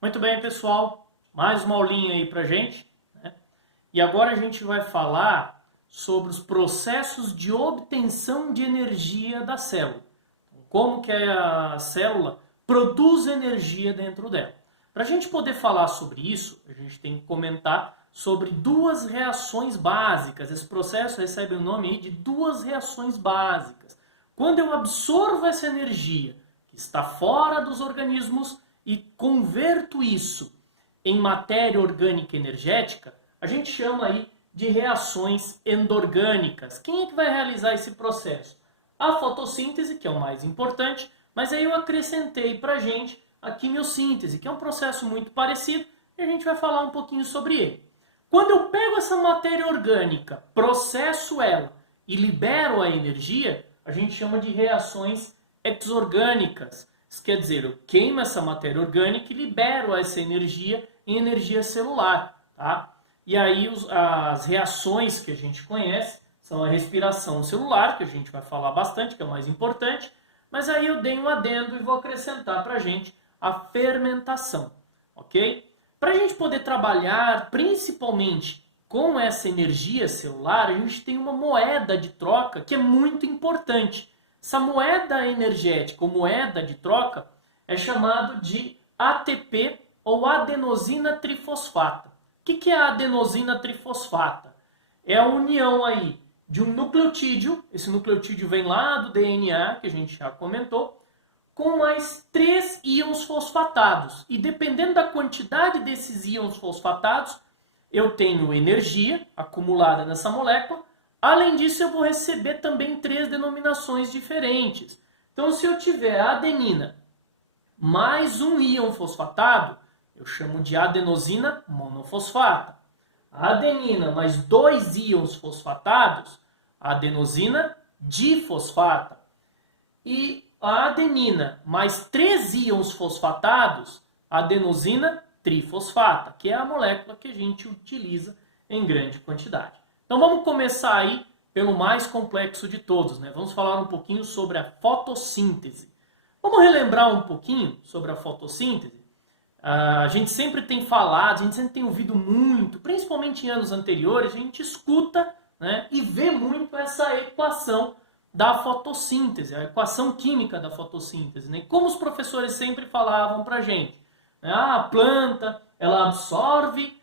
Muito bem, pessoal. Mais uma aulinha aí pra gente, né? E agora a gente vai falar sobre os processos de obtenção de energia da célula. Como que a célula produz energia dentro dela. Para a gente poder falar sobre isso, a gente tem que comentar sobre duas reações básicas. Esse processo recebe o nome aí de duas reações básicas. Quando eu absorvo essa energia que está fora dos organismos e converto isso em matéria orgânica energética, a gente chama aí de reações endorgânicas. Quem é que vai realizar esse processo? A fotossíntese, que é o mais importante, mas aí eu acrescentei para a gente a quimiossíntese, que é um processo muito parecido, e a gente vai falar um pouquinho sobre ele. Quando eu pego essa matéria orgânica, processo ela e libero a energia, a gente chama de reações exorgânicas. Isso quer dizer, eu queimo essa matéria orgânica e libero essa energia em energia celular. Tá? E aí as reações que a gente conhece são a respiração celular, que a gente vai falar bastante, que é o mais importante, mas aí eu dei um adendo e vou acrescentar para a gente a fermentação, ok? Para a gente poder trabalhar principalmente com essa energia celular, a gente tem uma moeda de troca que é muito importante. Essa moeda energética ou moeda de troca é chamado de ATP ou adenosina trifosfata. O que é a adenosina trifosfata? É a união aí de um nucleotídeo, esse nucleotídeo vem lá do DNA, que a gente já comentou, com mais 3 íons fosfatados. E dependendo da quantidade desses íons fosfatados, eu tenho energia acumulada nessa molécula. Além disso, eu vou receber também 3 denominações diferentes. Então, se eu tiver a adenina mais um íon fosfatado, eu chamo de adenosina monofosfata. A adenina mais 2 íons fosfatados, a adenosina difosfata. E a adenina mais 3 íons fosfatados, a adenosina trifosfata, que é a molécula que a gente utiliza em grande quantidade. Então vamos começar aí pelo mais complexo de todos, né? Vamos falar um pouquinho sobre a fotossíntese. Vamos relembrar um pouquinho sobre a fotossíntese? A gente sempre tem falado, a gente sempre tem ouvido muito, principalmente em anos anteriores, a gente escuta, né, e vê muito essa equação da fotossíntese, a equação química da fotossíntese. Né? Como os professores sempre falavam para a gente, né? A planta ela absorve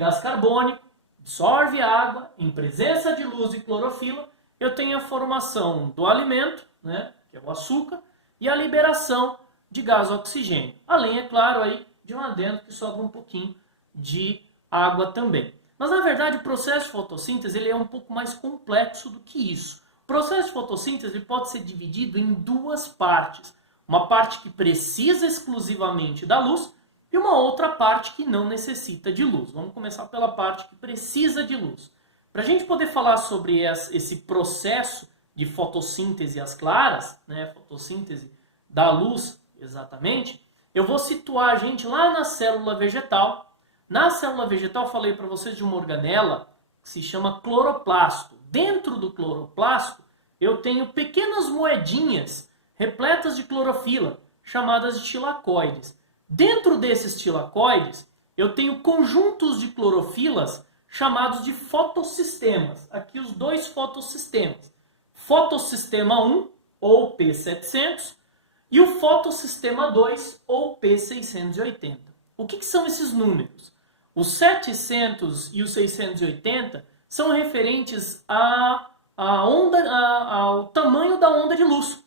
gás carbônico, absorve água, em presença de luz e clorofila, eu tenho a formação do alimento, né, que é o açúcar, e a liberação de gás oxigênio. Além, é claro, aí, de um adendo que sobra um pouquinho de água também. Mas, na verdade, o processo de fotossíntese ele é um pouco mais complexo do que isso. O processo de fotossíntese ele pode ser dividido em duas partes. Uma parte que precisa exclusivamente da luz e uma outra parte que não necessita de luz. Vamos começar pela parte que precisa de luz. Para a gente poder falar sobre esse processo de fotossíntese às claras, né, fotossíntese da luz exatamente, eu vou situar a gente lá na célula vegetal. Na célula vegetal, eu falei para vocês de uma organela que se chama cloroplasto. Dentro do cloroplasto, eu tenho pequenas moedinhas repletas de clorofila, chamadas de tilacoides. Dentro desses tilacoides, eu tenho conjuntos de clorofilas chamados de fotossistemas. Aqui os dois fotossistemas. Fotossistema 1, ou P700, e o fotossistema 2, ou P680. O que são esses números? Os 700 e os 680 são referentes ao tamanho da onda de luz.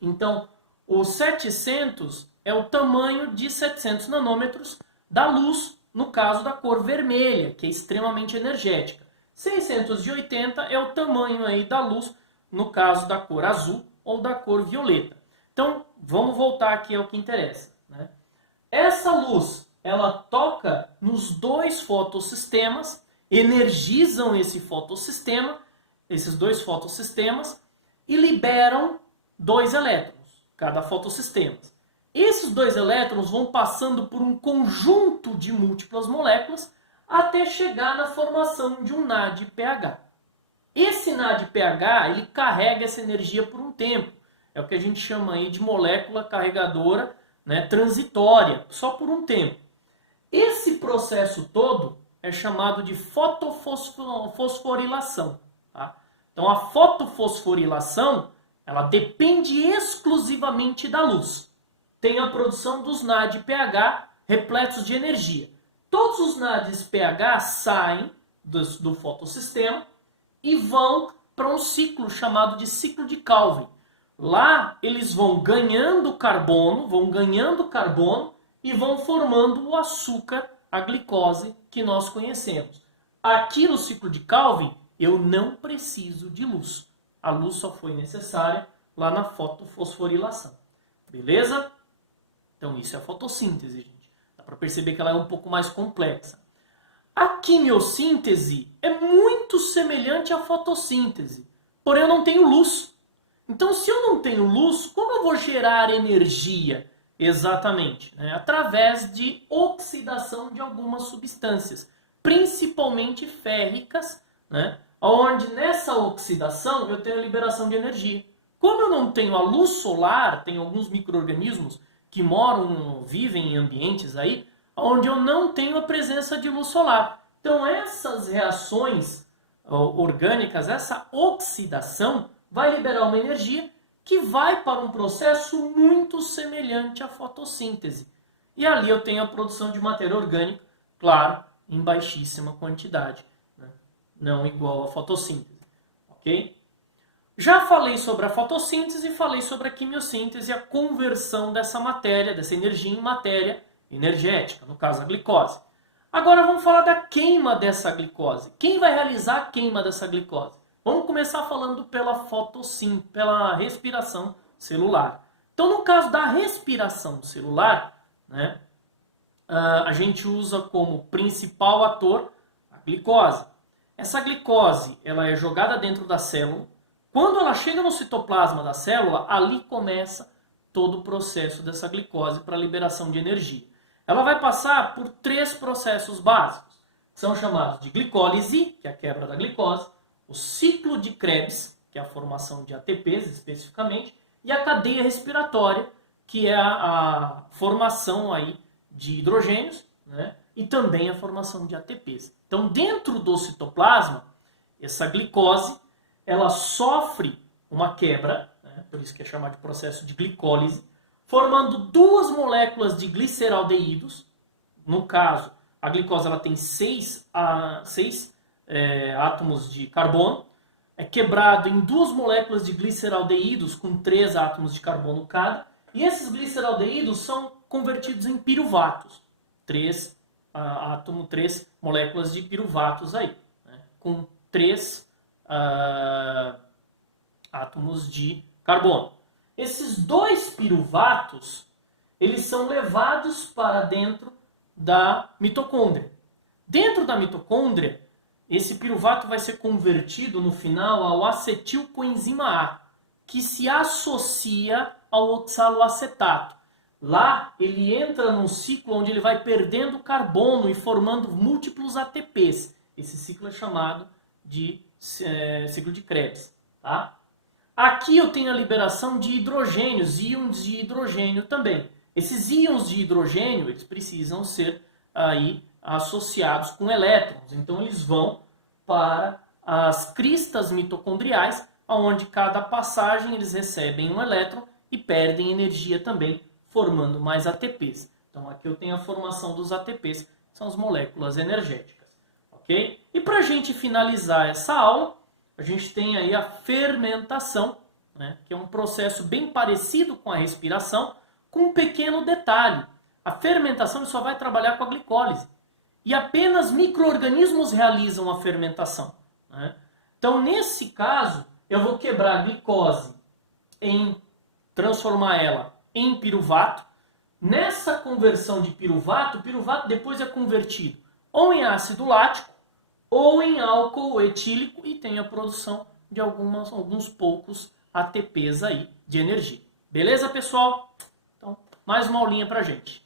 Então, o 700 é o tamanho de 700 nanômetros da luz, no caso da cor vermelha, que é extremamente energética. 680 é o tamanho aí da luz, no caso da cor azul ou da cor violeta. Então, vamos voltar aqui ao que interessa. Né? Essa luz, ela toca nos dois fotossistemas, energizam esse fotossistema, esses dois fotossistemas, e liberam 2 elétrons, cada fotossistema. Esses 2 elétrons vão passando por um conjunto de múltiplas moléculas até chegar na formação de um NADPH. Esse NADPH, ele carrega essa energia por um tempo. É o que a gente chama aí de molécula carregadora né, transitória, só por um tempo. Esse processo todo é chamado de fotofosforilação. Tá? Então a fotofosforilação ela depende exclusivamente da luz. Tem a produção dos NAD/pH repletos de energia. Todos os NADs/pH saem do fotossistema e vão para um ciclo chamado de ciclo de Calvin. Lá eles vão ganhando carbono e vão formando o açúcar, a glicose que nós conhecemos. Aqui no ciclo de Calvin eu não preciso de luz. A luz só foi necessária lá na fotofosforilação. Beleza? Então isso é a fotossíntese, gente. Dá para perceber que ela é um pouco mais complexa. A quimiossíntese é muito semelhante à fotossíntese, porém eu não tenho luz. Então se eu não tenho luz, como eu vou gerar energia? Exatamente, né? Através de oxidação de algumas substâncias, principalmente férricas, né? Onde nessa oxidação eu tenho a liberação de energia. Como eu não tenho a luz solar, tem alguns micro-organismos que vivem em ambientes aí, onde eu não tenho a presença de luz solar. Então essas reações orgânicas, essa oxidação, vai liberar uma energia que vai para um processo muito semelhante à fotossíntese. E ali eu tenho a produção de matéria orgânica, claro, em baixíssima quantidade, né? Não igual à fotossíntese, ok? Já falei sobre a fotossíntese e falei sobre a quimiossíntese, a conversão dessa matéria, dessa energia em matéria energética, no caso a glicose. Agora vamos falar da queima dessa glicose. Quem vai realizar a queima dessa glicose? Vamos começar falando pela fotossíntese, pela respiração celular. Então, no caso da respiração celular, né, a gente usa como principal ator a glicose. Essa glicose ela é jogada dentro da célula. Quando ela chega no citoplasma da célula, ali começa todo o processo dessa glicose para a liberação de energia. Ela vai passar por 3 processos básicos. São chamados de glicólise, que é a quebra da glicose, o ciclo de Krebs, que é a formação de ATPs especificamente, e a cadeia respiratória, que é a formação aí de hidrogênios, né? E também a formação de ATPs. Então, dentro do citoplasma, essa glicose ela sofre uma quebra, né? Por isso que é chamado de processo de glicólise, formando 2 moléculas de gliceraldeídos. No caso, a glicose ela tem 6 átomos de carbono, é quebrado em 2 moléculas de gliceraldeídos com 3 átomos de carbono cada, e esses gliceraldeídos são convertidos em piruvatos, 3 moléculas de piruvatos aí, né, com 3 átomos de carbono. Esses 2 piruvatos, eles são levados para dentro da mitocôndria. Dentro da mitocôndria, esse piruvato vai ser convertido no final ao acetilcoenzima A, que se associa ao oxaloacetato. Lá ele entra num ciclo onde ele vai perdendo carbono e formando múltiplos ATPs. Esse ciclo é chamado de ciclo de Krebs. Tá? Aqui eu tenho a liberação de hidrogênios, íons de hidrogênio também. Esses íons de hidrogênio eles precisam ser aí associados com elétrons. Então eles vão para as cristas mitocondriais, onde cada passagem eles recebem um elétron e perdem energia também, formando mais ATPs. Então aqui eu tenho a formação dos ATPs, que são as moléculas energéticas. Ok? E para a gente finalizar essa aula, a gente tem aí a fermentação, né, que é um processo bem parecido com a respiração, com um pequeno detalhe. A fermentação só vai trabalhar com a glicólise. E apenas micro-organismos realizam a fermentação, né? Então, nesse caso, eu vou quebrar a glicose transformar ela em piruvato. Nessa conversão de piruvato, o piruvato depois é convertido ou em ácido lático ou em álcool etílico e tem a produção de alguns poucos ATPs aí de energia. Beleza, pessoal? Então, mais uma aulinha pra gente.